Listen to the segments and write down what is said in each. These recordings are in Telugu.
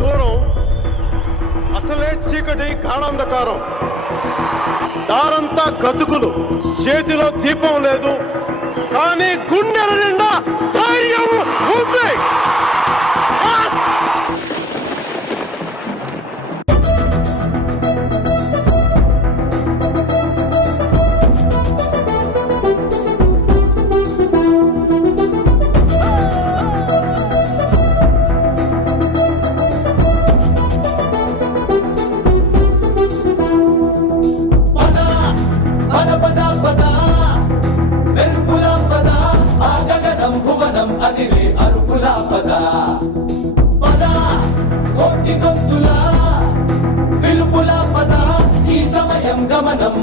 దూరం అసలే చీకటి గాఢాంధకారం, దారంతా గతుకులు, చేతిలో దీపం లేదు, కానీ గుండెల నిండా ధైర్యం ఉంది.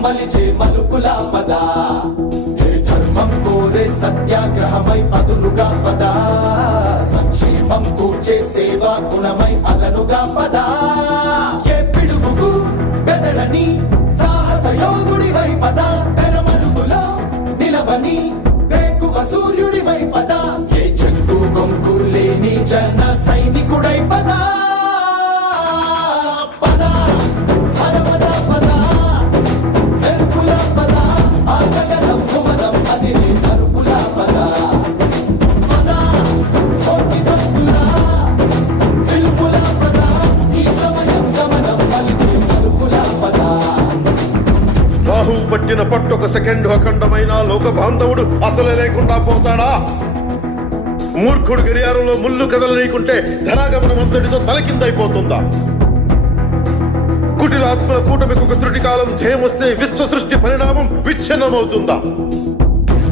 మలిచే మలుపుల పద, ఏ ధర్మం కోరే సత్యాగ్రహమై పదులుగా పద, సంక్షేమం కూర్చే సేవా గుణమై అదనుగా పద, ఏ పిడుగుకు బెదరని సాహస యోధుడివై పద, తెరమరుగులో నిలవని వేకువ సూర్యుడివై పద, ఏ చెక్కు కొంకు లేని జన సైనికుడై పద. రాహు పట్టిన పట్టొక సెకండ్ అఖండమైన లోక బాంధవుడు అసలే లేకుండా పోతాడా? మూర్ఖుడు గడియారంలో ముళ్ళు కదలనీకుంటే ధనాగమనం అంతటితో తలకిందైపోతుందా? కుటిలాత్మల కూటమికి ఒక త్రుటి కాలం జయమొస్తే విశ్వ సృష్టి పరిణామం విచ్ఛిన్నమవుతుందా?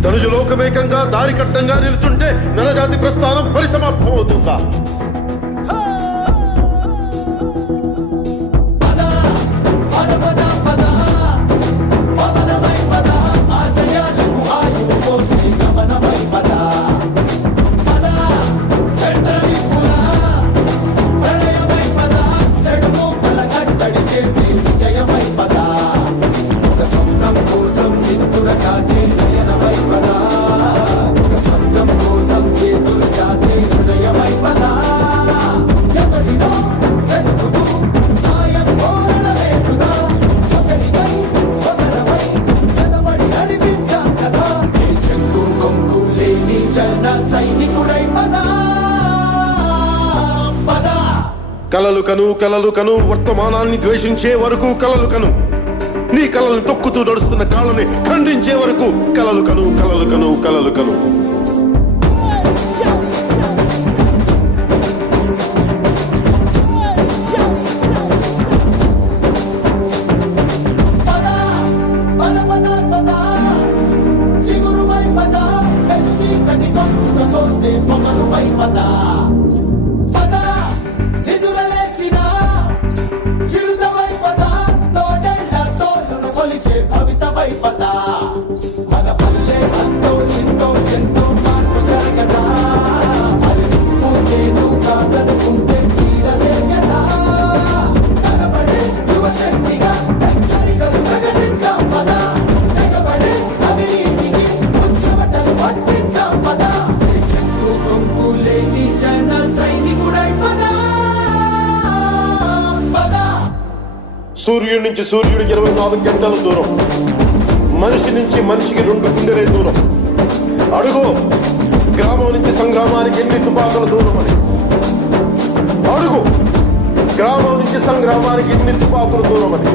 ధనుజు లోకమేకంగా దారి కట్టంగా నిలుచుంటే నరజాతి ప్రస్థానం పరిసమాప్తం అవుతుందా? కలలు కను కలలు కను, వర్తమానాన్ని ద్వేషించే వరకు కలలు కను, నీ కలల్ని తొక్కుతూ నడుస్తున్న కాళ్ళని ఖండించే వరకు కలలు కను కలలు కను కలలు కను. మన పల్లె అంతో ఎంతో ఎంతో మార్పు జరగదా, మరి నువ్వు నేను కాదనుకుంటే తీరలే కదా, తలబడే యువశక్తిగా హెచ్చరికలు ప్రకటిద్దాం పద, తెగబడే అవినీతికి ఉచ్చమటలు పట్టిద్దాం పద, చెక్కు కొంపు లేని జన సైనికుడై పద. సూర్యుడి నుంచి సూర్యుడికి 24 గంటల దూరం, మనిషి నుంచి మనిషికి 2 గుండెలే దూరం. అడుగు, గ్రామం నుంచి సంగ్రామానికి ఎన్ని తుపాకుల దూరం అని. అడుగు, గ్రామం నుంచి సంగ్రామానికి ఎన్ని తుపాకుల దూరం అని.